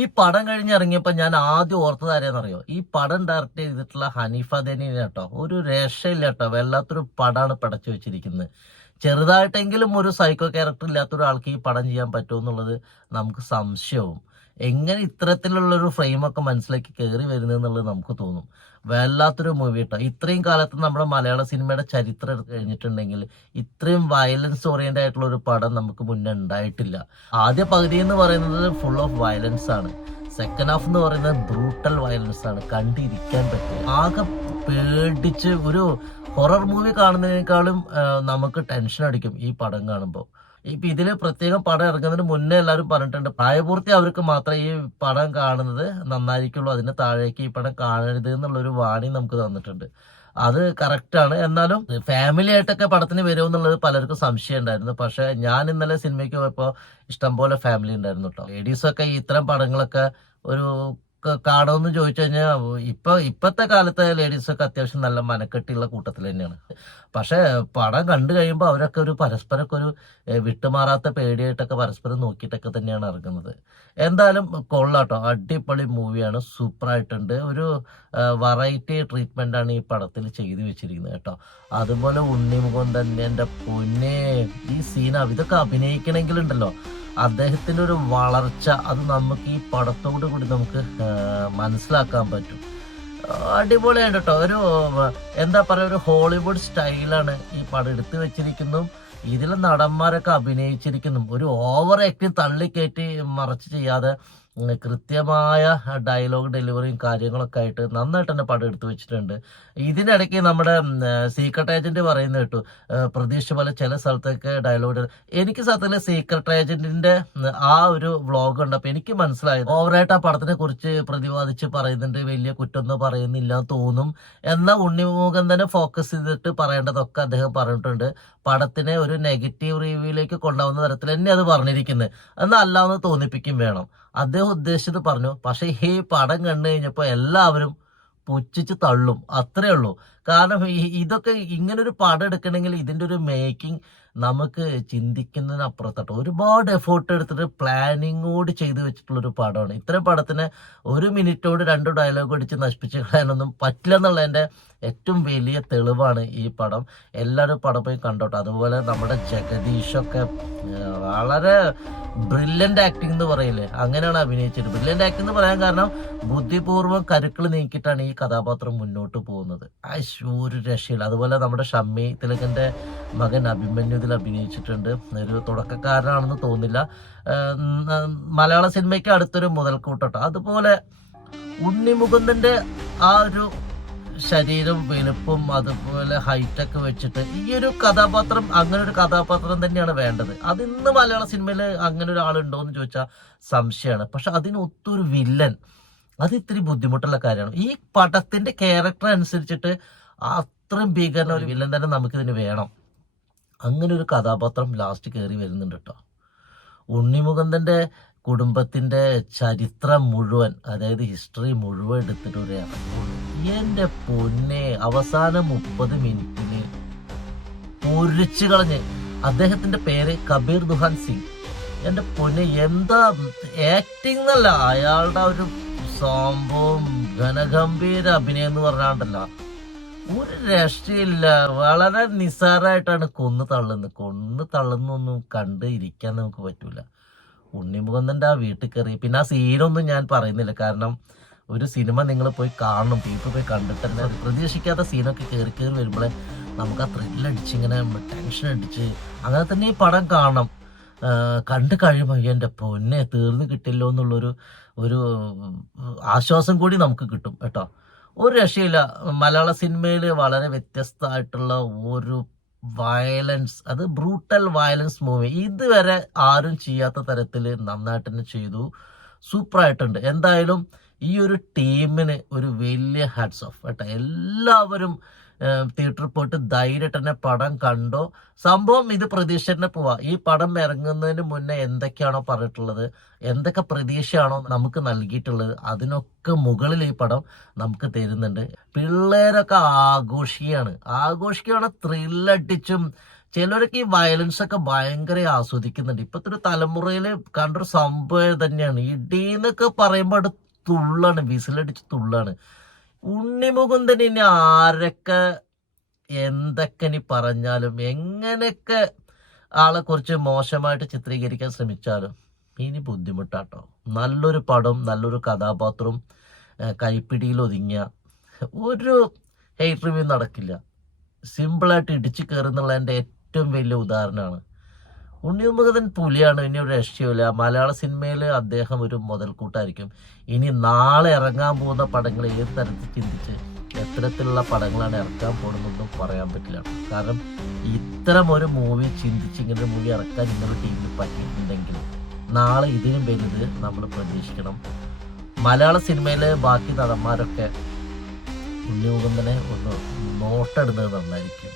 ഈ പടം കഴിഞ്ഞിറങ്ങിയപ്പോൾ ഞാൻ ആദ്യം ഓർത്തത് ആരെയെന്നറിയോ? ഈ പടം ഡയറക്റ്റ് ചെയ്തിട്ടുള്ള ഹനീഫ ദനീനെ കേട്ടോ. ഒരു രക്ഷയില്ല കേട്ടോ, വല്ലാത്തൊരു പടമാണ് പടച്ചു വെച്ചിരിക്കുന്നത്. ചെറുതായിട്ടെങ്കിലും ഒരു സൈക്കോ ക്യാരക്ടർ ഇല്ലാത്ത ഒരാൾക്ക് ഈ പടം ചെയ്യാൻ പറ്റുമോ എന്നുള്ളത് നമുക്ക് സംശയവും. എങ്ങനെ ഇത്തരത്തിലുള്ളൊരു ഫ്രെയിമൊക്കെ മനസ്സിലാക്കി കയറി വരുന്നതെന്നുള്ളത് നമുക്ക് തോന്നും. വല്ലാത്തൊരു മൂവി കേട്ടോ. ഇത്രയും കാലത്ത് നമ്മുടെ മലയാള സിനിമയുടെ ചരിത്രം എടുത്ത് കഴിഞ്ഞിട്ടുണ്ടെങ്കിൽ ഇത്രയും വയലൻസ് ഓറിയന്റഡ് ആയിട്ടുള്ള ഒരു പടം നമുക്ക് മുന്നേ ഉണ്ടായിട്ടില്ല. ആദ്യ പകുതി എന്ന് പറയുന്നത് ഫുൾ ഓഫ് വയലൻസ് ആണ്. സെക്കൻഡ് ഹാഫ് എന്ന് പറയുന്നത് ബ്രൂട്ടൽ വയലൻസ് ആണ്. കണ്ടിരിക്കാൻ പറ്റും. ആകെ പേടിച്ച് ഒരു ഹൊറർ മൂവി കാണുന്നതിനേക്കാളും നമുക്ക് ടെൻഷൻ അടിക്കും ഈ പടം കാണുമ്പോൾ. ഇപ്പൊ ഇതില് പ്രത്യേകം പടം ഇറങ്ങുന്നതിന് മുന്നേ എല്ലാവരും പറഞ്ഞിട്ടുണ്ട്, പ്രായപൂർത്തി അവർക്ക് മാത്രമേ ഈ പടം കാണുന്നത് നന്നായിരിക്കുള്ളൂ, അതിന് താഴേക്ക് ഈ പടം കാണരുത് എന്നുള്ളൊരു വാണിംഗ് നമുക്ക് തന്നിട്ടുണ്ട്. അത് കറക്റ്റാണ്. എന്നാലും ഫാമിലി ആയിട്ടൊക്കെ പടത്തിന് വരുമെന്നുള്ളത് പലർക്കും സംശയം ഉണ്ടായിരുന്നു. പക്ഷെ ഞാൻ ഇന്നലെ സിനിമയ്ക്ക് പോയപ്പോൾ ഇഷ്ടംപോലെ ഫാമിലി ഉണ്ടായിരുന്നു കേട്ടോ. ലേഡീസൊക്കെ ഇത്തരം പടങ്ങളൊക്കെ ഒരു കാണുമെന്ന് ചോദിച്ചു കഴിഞ്ഞാൽ ഇപ്പത്തെ കാലത്തെ ലേഡീസൊക്കെ അത്യാവശ്യം നല്ല മനക്കെട്ടിയുള്ള കൂട്ടത്തിൽ തന്നെയാണ്. പക്ഷെ പടം കണ്ടു കഴിയുമ്പോൾ അവരൊക്കെ ഒരു പരസ്പരമൊക്കെ ഒരു വിട്ടുമാറാത്ത പേടിയായിട്ടൊക്കെ പരസ്പരം നോക്കിയിട്ടൊക്കെ തന്നെയാണ് ഇറങ്ങുന്നത്. എന്തായാലും കൊള്ളാട്ടോ, അടിപൊളി മൂവിയാണ്, സൂപ്പറായിട്ടുണ്ട്. ഒരു വെറൈറ്റി ട്രീറ്റ്മെന്റ് ആണ് ഈ പടത്തിൽ ചെയ്തു വെച്ചിരിക്കുന്നത് കേട്ടോ. അതുപോലെ ഉണ്ണിമുഖം തന്നെ, എൻ്റെ പൊന്നെ, ഈ സീന ഇതൊക്കെ അഭിനയിക്കണമെങ്കിലുണ്ടല്ലോ അദ്ദേഹത്തിൻ്റെ ഒരു വളർച്ച അത് നമുക്ക് ഈ പടത്തോടു കൂടി നമുക്ക് മനസ്സിലാക്കാൻ പറ്റും. അടിപൊളിയാണ് കേട്ടോ. ഒരു എന്താ പറയുക, ഒരു ഹോളിവുഡ് സ്റ്റൈലാണ് ഈ പടം എടുത്തു വെച്ചിരിക്കുന്നു. ഇതിലെ നടന്മാരൊക്കെ അഭിനയിച്ചിരിക്കുന്നു. ഒരു ഓവർ ആക്ടിങ് തള്ളിക്കയറ്റി മറച്ച് ചെയ്യാതെ കൃത്യമായ ഡയലോഗ് ഡെലിവറിയും കാര്യങ്ങളൊക്കെ ആയിട്ട് നന്നായിട്ട് തന്നെ പടം എടുത്തു വെച്ചിട്ടുണ്ട്. ഇതിനിടയ്ക്ക് നമ്മുടെ സീക്രട്ട് ഏജന്റ് പറയുന്നത് കേട്ടു, പ്രതീക്ഷ പോലെ ചില സ്ഥലത്തൊക്കെ ഡയലോഗ്. എനിക്ക് സത്യത്തിൽ സീക്രട്ട് ഏജന്റിന്റെ ആ ഒരു വ്ളോഗ് ഉണ്ടപ്പോൾ എനിക്ക് മനസ്സിലായത് ഓവറായിട്ട് ആ പടത്തിനെ കുറിച്ച് പ്രതിപാദിച്ച് പറയുന്നുണ്ട്, വലിയ കുറ്റമൊന്നും പറയുന്നില്ല തോന്നും. എന്നാൽ ഉണ്ണിമുഖം തന്നെ ഫോക്കസ് ചെയ്തിട്ട് പറയേണ്ടതൊക്കെ അദ്ദേഹം പറഞ്ഞിട്ടുണ്ട്. പടത്തിനെ ഒരു നെഗറ്റീവ് റിവ്യൂയിലേക്ക് കൊണ്ടുപോകുന്ന തരത്തിൽ തന്നെ അത് പറഞ്ഞിരിക്കുന്നത്. എന്നാൽ അല്ലാന്ന് തോന്നിപ്പിക്കും വേണം. അദ്ദേഹം ഉദ്ദേശിച്ചത് പറഞ്ഞു. പക്ഷെ ഈ പടം കണ്ടു കഴിഞ്ഞപ്പോൾ എല്ലാവരും പുച്ഛിച്ച് തള്ളും, അത്രേ ഉള്ളൂ. കാരണം ഇതൊക്കെ ഇങ്ങനൊരു പടം എടുക്കണമെങ്കിൽ ഇതിൻ്റെ ഒരു മേക്കിംഗ് നമുക്ക് ചിന്തിക്കുന്നതിനപ്പുറത്തോട്ട് ഒരുപാട് എഫേർട്ട് എടുത്തിട്ട് പ്ലാനിങ്ങോട് ചെയ്തു വെച്ചിട്ടുള്ളൊരു പടമാണ്. ഇത്തരം പടത്തിന് ഒരു മിനിറ്റോട് 2 ഡയലോഗ് അടിച്ച് നശിപ്പിച്ച് കളയാനൊന്നും പറ്റില്ല എന്നുള്ളതിൻ്റെ ഏറ്റവും വലിയ തെളിവാണ് ഈ പടം. എല്ലാവരും പടം പോയി കണ്ടോട്ടെ. അതുപോലെ നമ്മുടെ ജഗദീഷൊക്കെ വളരെ ബ്രില്യൻ്റ് ആക്ടിങ് എന്ന് പറയില്ലേ, അങ്ങനെയാണ് അഭിനയിച്ചത്. ബ്രില്യൻ്റ് ആക്ടിങ് എന്ന് പറയാൻ കാരണം ബുദ്ധിപൂർവ്വം കരുക്കൾ നീക്കിയിട്ടാണ് ഈ കഥാപാത്രം മുന്നോട്ട് പോകുന്നത്. ഒരു രക്ഷയില്ല. അതുപോലെ നമ്മുടെ ഷമ്മി തിലകൻ്റെ മകൻ അഭിമന്യു ഇതിൽ അഭിനയിച്ചിട്ടുണ്ട്. ഒരു തുടക്കക്കാരനാണെന്ന് തോന്നില്ല. മലയാള സിനിമയ്ക്ക് അടുത്തൊരു മുതൽക്കൂട്ടോ. അതുപോലെ ഉണ്ണിമുകുന്ദൻ്റെ ആ ഒരു ശരീരം വലുപ്പും അതുപോലെ ഹൈറ്റൊക്കെ വെച്ചിട്ട് ഈ ഒരു കഥാപാത്രം, അങ്ങനെ ഒരു കഥാപാത്രം തന്നെയാണ് വേണ്ടത്. അത് ഇന്ന് മലയാള സിനിമയിൽ അങ്ങനെ ഒരാളുണ്ടോ എന്ന് ചോദിച്ചാൽ സംശയമാണ്. പക്ഷെ അതിനൊത്തൊരു വില്ലൻ, അത് ഇത്തിരി ബുദ്ധിമുട്ടുള്ള കാര്യമാണ്. ഈ പടത്തിന്റെ ക്യാരക്ടർ അനുസരിച്ചിട്ട് അത്രയും ഭീകരന ഒരു വില്ലൻ തന്നെ നമുക്കിതിന് വേണം. അങ്ങനെ ഒരു കഥാപാത്രം ലാസ്റ്റ് കയറി വരുന്നുണ്ട് കേട്ടോ. ഉണ്ണിമുകുന്ദന്റെ കുടുംബത്തിന്റെ ചരിത്രം മുഴുവൻ, അതായത് ഹിസ്റ്ററി മുഴുവൻ എടുത്തിട്ട് ഒരു എന്റെ പൊന്നെ, അവസാനം 30 മിനിറ്റിന് പൊരിച്ചു കളഞ്ഞ്. അദ്ദേഹത്തിന്റെ പേര് കബീർ ദുഹാൻ സിംഗ്. എന്റെ പൊന്നെ, എന്താ ആക്ടിങ് എന്നല്ല, അയാളുടെ ഒരു സംഭവം ഘനഗംഭീര അഭിനയം എന്ന് പറഞ്ഞാണ്ടല്ല, ഒരു രക്ഷയില്ല. വളരെ നിസ്സാരമായിട്ടാണ് കൊന്നു തള്ളുന്നൊന്നും കണ്ട് ഇരിക്കാൻ നമുക്ക് പറ്റൂല. ഉണ്ണിമുകുന്ദൻ്റെ ആ വീട്ടിൽ കയറി, പിന്നെ ആ സീനൊന്നും ഞാൻ പറയുന്നില്ല, കാരണം ഒരു സിനിമ നിങ്ങൾ പോയി കാണണം, വീട്ടിൽ പോയി കണ്ടിട്ട് തന്നെ പ്രതീക്ഷിക്കാത്ത സീനൊക്കെ കയറി വരുമ്പോഴേ നമുക്ക് ആ ത്രില്ലടിച്ച് ഇങ്ങനെ ടെൻഷൻ അടിച്ച് അങ്ങനെ തന്നെ ഈ പടം കാണണം. കണ്ടു കഴിയുമ്പോൾ എൻ്റെ പൊന്നെ തീർന്നു കിട്ടില്ലോ ഒരു ആശ്വാസം കൂടി നമുക്ക് കിട്ടും കേട്ടോ. ഒരു രക്ഷയില്ല. മലയാള സിനിമയിൽ വളരെ വ്യത്യസ്തമായിട്ടുള്ള ഒരു വയലൻസ്, അത് ബ്രൂട്ടൽ വയലൻസ് മൂവി ഇതുവരെ ആരും ചെയ്യാത്ത തരത്തിൽ നന്നായിട്ട് തന്നെ ചെയ്തു. സൂപ്പറായിട്ടുണ്ട്. എന്തായാലും ഈ ഒരു ടീമിന് ഒരു വലിയ ഹാറ്റ്സ് ഓഫ് കേട്ടോ. എല്ലാവരും തിയേറ്ററിൽ പോയിട്ട് ധൈര്യമായിട്ട് തന്നെ പടം കണ്ടോ. സംഭവം ഇത് പ്രതീക്ഷ തന്നെ പോവാ. ഈ പടം ഇറങ്ങുന്നതിന് മുന്നേ എന്തൊക്കെയാണോ പറഞ്ഞിട്ടുള്ളത്, എന്തൊക്കെ പ്രതീക്ഷയാണോ നമുക്ക് നൽകിയിട്ടുള്ളത്, അതിനൊക്കെ മുകളിൽ ഈ പടം നമുക്ക് തരുന്നുണ്ട്. പിള്ളേരൊക്കെ ആഘോഷിക്കുകയാണ്, ത്രില്ലടിച്ചും ചിലരൊക്കെ ഈ വയലൻസ് ഒക്കെ ഭയങ്കര ആസ്വദിക്കുന്നുണ്ട്. ഇപ്പത്തെ ഒരു തലമുറയിൽ കണ്ടൊരു സംഭവം തന്നെയാണ്. ഇടീന്നൊക്കെ പറയുമ്പോൾ അത് തുള്ളാണ്, വിസിലടിച്ച് തുള്ളാണ്. ഉണ്ണിമുകുന്ദൻ ഇനി ആരൊക്കെ എന്തൊക്കെ ഇനി പറഞ്ഞാലും എങ്ങനെയൊക്കെ ആളെ കുറിച്ച് മോശമായിട്ട് ചിത്രീകരിക്കാൻ ശ്രമിച്ചാലും ഇനി ബുദ്ധിമുട്ടാട്ടോ. നല്ലൊരു പടം, നല്ലൊരു കഥാപാത്രവും കൈപ്പിടിയിൽ ഒതുങ്ങിയ ഒരു ഹെയ്റ്റ് റിവ്യൂ നടക്കില്ല. സിമ്പിളായിട്ട് ഇടിച്ചു കയറുന്നുള്ളതിൻ്റെ ഏറ്റവും വലിയ ഉദാഹരണമാണ്. ഉണ്ണിമുകുന്ദൻ പുലിയാണ്, ഇനി ഒരു രക്ഷയില്ല. മലയാള സിനിമയിൽ അദ്ദേഹം ഒരു മുതൽക്കൂട്ടായിരിക്കും. ഇനി നാളെ ഇറങ്ങാൻ പോകുന്ന പടങ്ങൾ ഏത് തരത്തിൽ ചിന്തിച്ച് എത്തരത്തിലുള്ള പടങ്ങളാണ് ഇറക്കാൻ പോകുന്നതെന്നൊന്നും പറയാൻ പറ്റില്ല. കാരണം ഇത്തരം ഒരു മൂവി ചിന്തിച്ച് ഇങ്ങനെ ഒരു മൂവി ഇറക്കാൻ ഇങ്ങനെ ടീമിൽ പറ്റിയിട്ടുണ്ടെങ്കിൽ നാളെ ഇതിനും വലുത് നമ്മൾ പ്രതീക്ഷിക്കണം. മലയാള സിനിമയിലെ ബാക്കി നടന്മാരൊക്കെ ഉണ്ണിമുകുന്ദനെ ഒന്ന് നോട്ടെടുന്നത് നന്നായിരിക്കും.